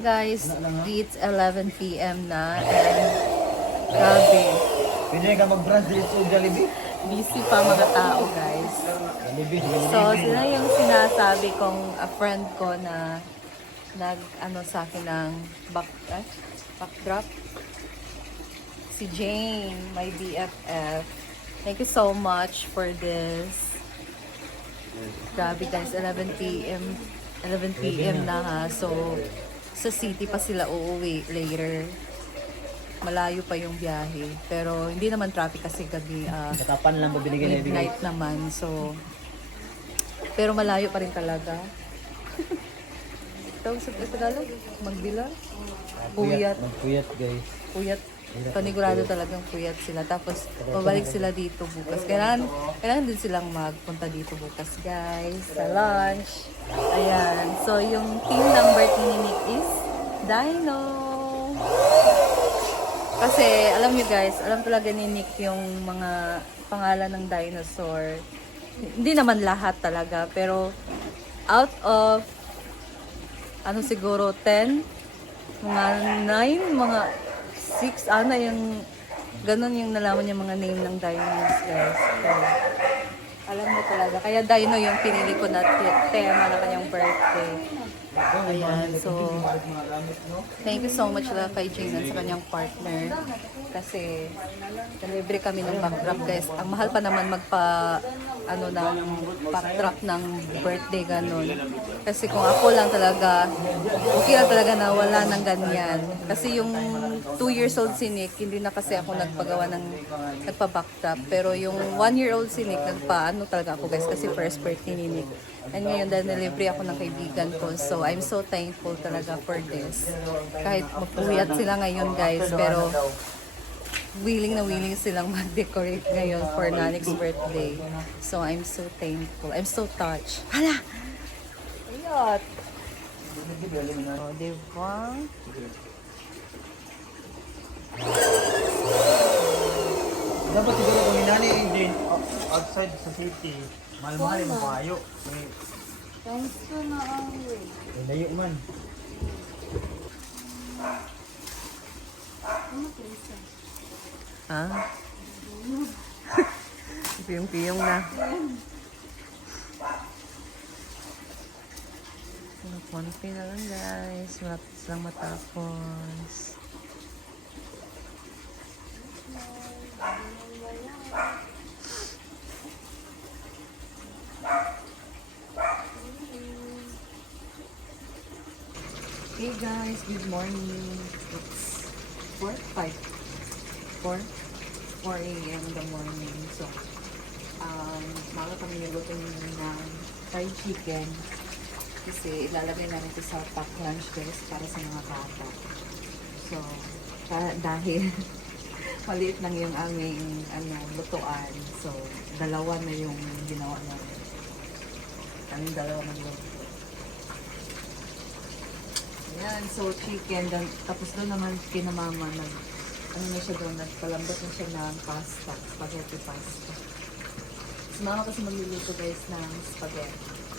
Guys, it's 11 p.m. na and grabe. Pwede ka mag-brunch dito sa Jollibee? Busy pa mga tao, guys. So, sila yung sinasabi kong a friend ko na nag-ano sa akin ng backdrop. Si Jane, my BFF. Thank you so much for this. Grabe guys, 11 p.m. na ha. So, sa city pa sila uuwi later. Malayo pa yung biyahe. Pero hindi naman traffic kasi gabi. Katapan lang ba binigay na ibigay? Midnight naman. So, pero malayo pa rin talaga. Tawag sa Tagalog? Magbilang? Puyat. Magpuyat guys. Puyat. Panigurado talagang puyat sila. Tapos, babalik sila dito bukas. Kailangan din silang magpunta dito bukas, guys. Sa lunch. Ayan. So, yung team number ni Nick is Dino. Kasi, alam nyo guys, alam talaga ni Nick yung mga pangalan ng dinosaur. Hindi naman lahat talaga. Pero, out of, siguro 10, mga 9, mga 6, yung ganun yung nalaman yung mga name ng dinos, guys. So, alam mo talaga. Kaya dino yung pinili ko na tema na kanyang birthday. Ayan, so, thank you so much lang kay Jane sa kanyang partner. Kasi, nalibre kami ng backdrop, guys. Ang mahal pa naman ng backdrop ng birthday, ganun. Kasi kung ako lang talaga, okay lang talaga na wala ng ganyan. Kasi yung 2 years old si Nick, hindi na kasi ako nagpa-backdrop. Pero yung 1 year old si Nick, talaga ako, guys, kasi first birthday ni Nick. And ngayon, dahil nilibre ako ng kaibigan ko. So, I'm so thankful talaga for this. Kahit mapuyat sila ngayon, guys, pero willing na willing silang mag-decorate ngayon for Nanik's birthday. So, I'm so thankful. I'm so touched. Hala! Ayot! O, diba? Dapat siguro kung inani din outside sa city. Mahal-mahal yung payo. Thanks to na ang way. Layo man. Ha? Piyong-piyong na. Konti na lang, guys. Malapit silang matapos. Hey guys, good morning. It's 4 a.m. in the morning. So, maaga kami niluto ng fried chicken. Kasi ilalagay namin ito sa pack lunch, guys, para sa mga bata. So, dahil maliit lang yung aming lutuan. So, dalawa na yung ginawa namin. Kaming dalawa na luto. Ayan, so chicken. Tapos doon naman kinamama nagpalambot na siya ng pasta. Spaghetti pasta. So, mama kasi magluluto, guys, ng spaghetti.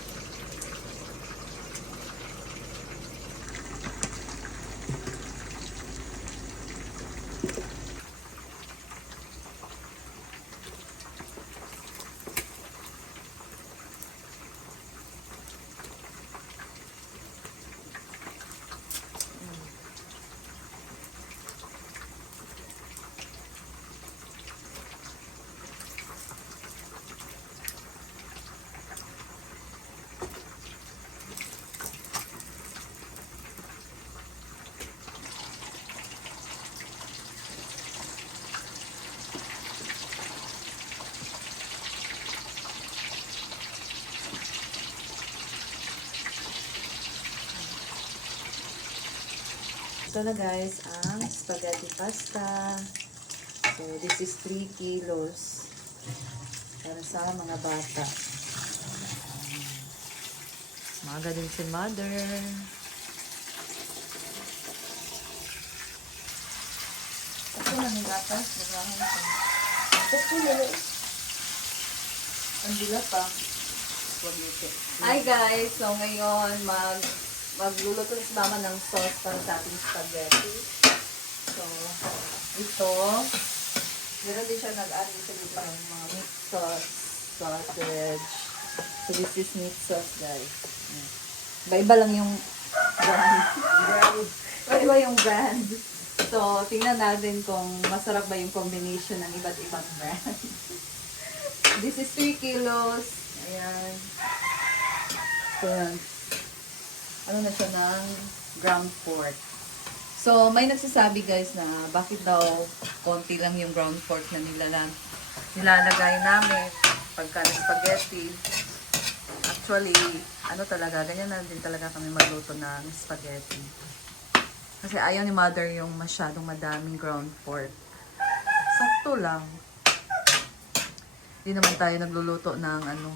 Ito na, guys, ang spaghetti pasta. So, this is 3 kilos para sa mga bata. Maga din si mother. Ito lang yung gatas. Ito lang. Ang dila pa. Hi guys! So ngayon magluluto si mama ng sauce para sa ating spaghetti. So, ito, meron din siya nag-add sa dito ng mga meat sauce, sausage. So, this is meat sauce, guys. Iba-iba lang yung brand. Iba yung brand. So, tingnan natin kung masarap ba yung combination ng iba't ibang brand. This is 3 kilos. Ayan. So, yan. Ano na siya ng ground pork. So, may nagsasabi guys na bakit daw konti lang yung ground pork na nilalagay namin pagka ng spaghetti. Actually, ano talaga, ganyan na din talaga kami magluto ng spaghetti. Kasi ayaw ni mother yung masyadong madaming ground pork. Sakto lang. Hindi naman tayo nagluluto ng ano,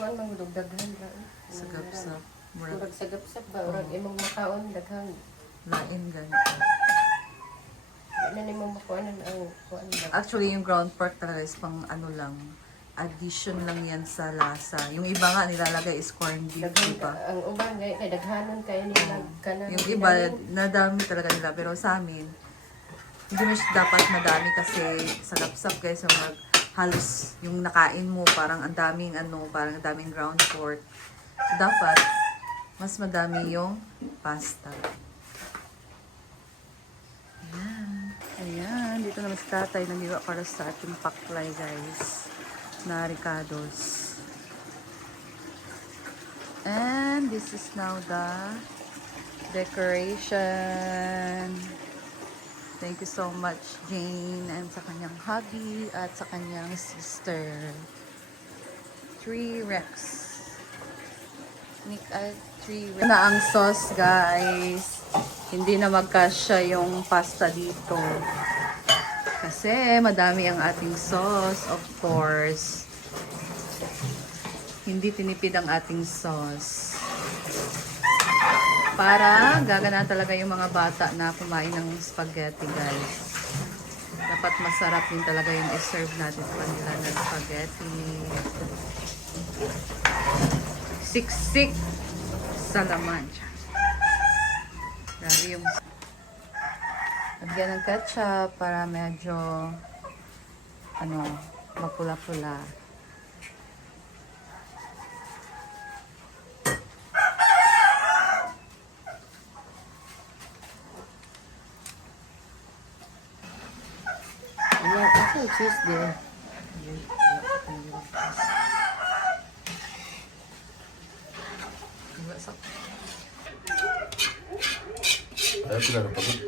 Kuan mang daghan ra. sagap-sap. Murag sagap-sap ba urag imong makaon daghang. Lain ganito. Ano ni mong makuanan ang kuan ba? Actually, yung ground pork talaga is pang ano lang, addition lang yan sa lasa. Yung iba nga nilalagay is corned beef, Daghan diba? ang uban kay daghanon kay nila kanang. Yung iba, nadami talaga nila. Pero sa amin, hindi mo siya dapat madami kasi sa lapsap guys, halos yung nakain mo, parang ang daming ano, parang ang daming ground pork. So, dapat, mas madami yung pasta. Ayan. Ayan. Dito naman si tatay naniwa para sa ating paklay guys. Na ricados. And this is now the decoration. Thank you so much, Jane, and sa kanyang hubby at sa kanyang sister. 3 Rex. Nick at 3 Rex. Na ang sauce, guys. Hindi na magkasya yung pasta dito. Kasi madami ang ating sauce, of course. Hindi tinipid ang ating sauce. Para gagana talaga yung mga bata na kumain ng spaghetti, guys. Dapat masarap din talaga yung i-serve natin sa kanila ng spaghetti. Siksik sa laman. Grabe yung... Lagyan ng ketchup para medyo ano, mapula-pula. Ano asa cheese din. Ayaw sila na pagod.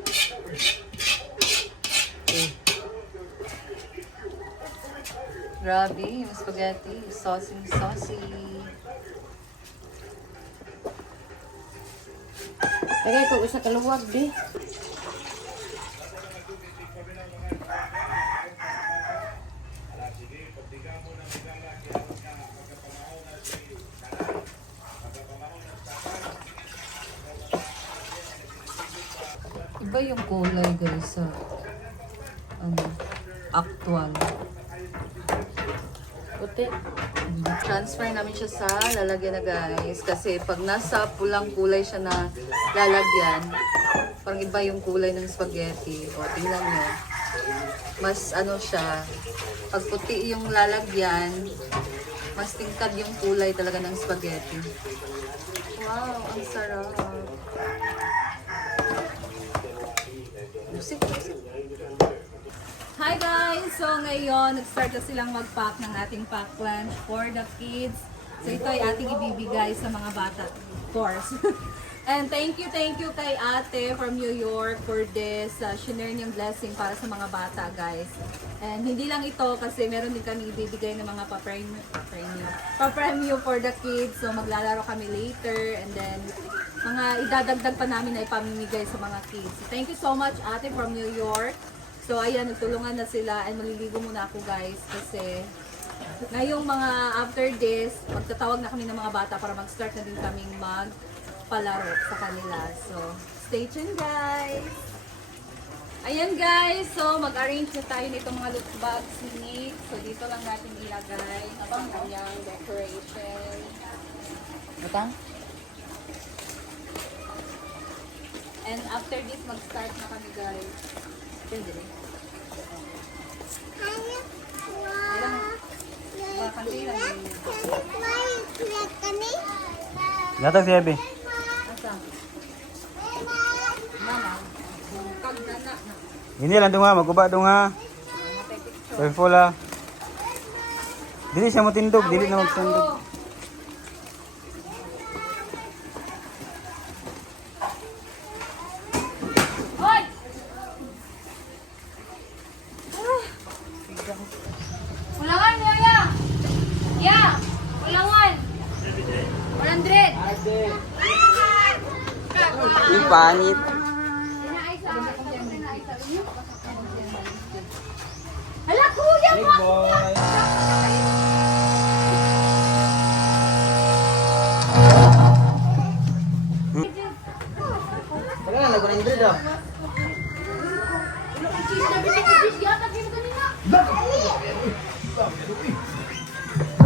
Grabe, yung spaghetti. Saucy, saucy. Kaya ko usa ka luwag di. Iba yung kulay guys sa ano, actual. Puti. Transfer namin siya sa lalagyan na guys. Kasi pag nasa pulang kulay siya na lalagyan, parang iba yung kulay ng spaghetti. O, tingnan nyo. Mas ano siya, pag puti yung lalagyan, mas tingkad yung kulay talaga ng spaghetti. Wow, ang sarap. Musik. Hi guys! So ngayon, nag-start na silang mag-pack ng ating pack lunch for the kids. So ito ay ating ibibigay sa mga bata, of course. And thank you kay ate from New York for this shinare niyang blessing para sa mga bata guys. And hindi lang ito kasi meron din kami ibibigay ng mga pa-premyo for the kids. So maglalaro kami later and then mga idadagdag pa namin na ipamimigay sa mga kids. So, thank you so much ate from New York. So ayan, nagtulungan na sila and maliligo muna ako guys kasi ngayong mga after this, magtatawag na kami ng mga bata para mag-start na din kaming magpalaro sa kanila. So stay tuned guys! Ayan guys, so mag-arrange na tayo nitong mga loot bags ni Nick. So dito lang natin ilagay ang kanyang decoration. Butang? And after this, mag-start na kami guys. Pwede rin. Ilang? Bakante lang yun. Gatag si Ebe. Asa? Mana? Kagdana na. Hindi lang dong ha, magkuba dong ha. Careful ha. Dili siya matindog, dili na magtindog. Ulangan mo, ya! Ya! Ulangan! 100! Yung pangit. Hala, kuya mo! Wala na, lago na yung dread ah.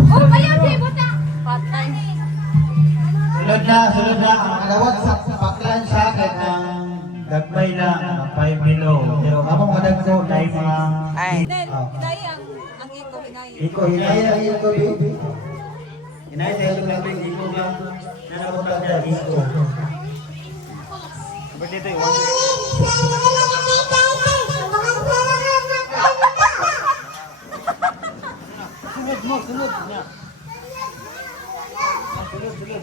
Oh, bayan, di buta! Patay. Sunod na, ang kalawat sa paklan sa akin ng gagmay na 5 below. Pero kapag madag ko, dahil mga Then, hinay ang iko, hinay. iko, hinaya, iko, baby. Hinaya sa ito lang, iko lang. Nanapotag na, iko. Ba't dito yung sunod mo, sunod na. Sunod, sunod.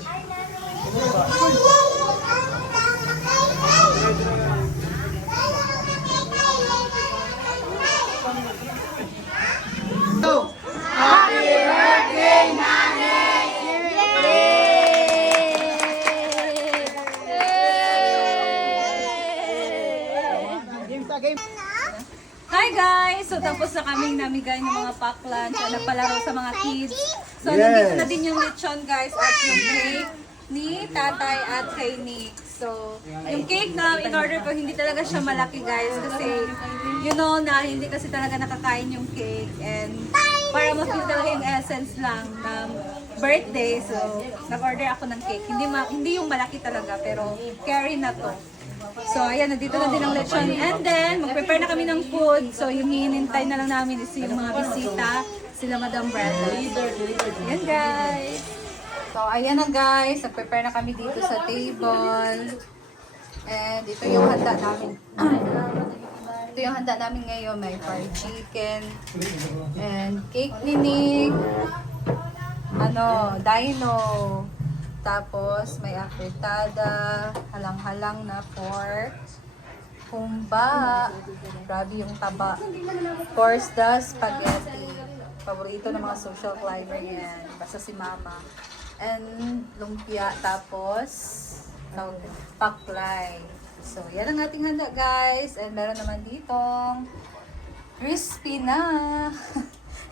Hi guys! So tapos na kaming namigay ng mga paklan. So nagpalaro sa mga kids. So nandito na din yung lechon guys at yung cake ni tatay at kay Nick. So yung cake na in-order ko hindi talaga siya malaki guys kasi you know na hindi kasi talaga nakakain yung cake and para ma-feel talaga yung essence lang ng birthday. So nag-order ako ng cake. Hindi yung malaki talaga pero carry na to. So, ayan, nandito na din ang lechon. And then, mag-prepare na kami ng food. So, yung hinintay na lang namin is yung mga bisita, sila Madam Brenda. Ayan, guys. So, ayan na, guys. Nag-prepare na kami dito sa table. And ito yung handa namin. Ito yung handa namin ngayon. May fried chicken. And cake ni Nick. Dino. Tapos, may afritada, halang-halang na pork, humba, grabe yung taba. Of course, the spaghetti. Paborito ng mga social climber yan. Basta si mama. And lumpia, tapos paklay. So, yan ang ating handa, guys. And meron naman ditong crispy na.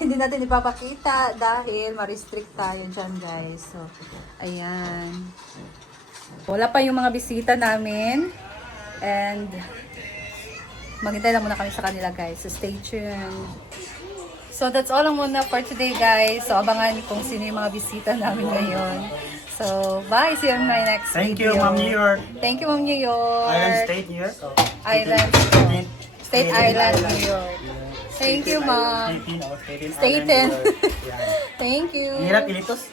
Hindi natin ipapakita dahil ma-restrict tayo dyan, guys. So, ayan. Wala pa yung mga bisita namin. And, maghintay lang muna kami sa kanila, guys. So, stay tuned. So, that's all lang muna for today, guys. So, abangan kung sino yung mga bisita namin ngayon. So, bye. See you in my next Thank video. you, Ma'am New York. Thank you, Ma'am New York. Island State, New York. Island State Island, New York. Thank you, Ma'am. State State 10. Thank you. Hirap ilitos.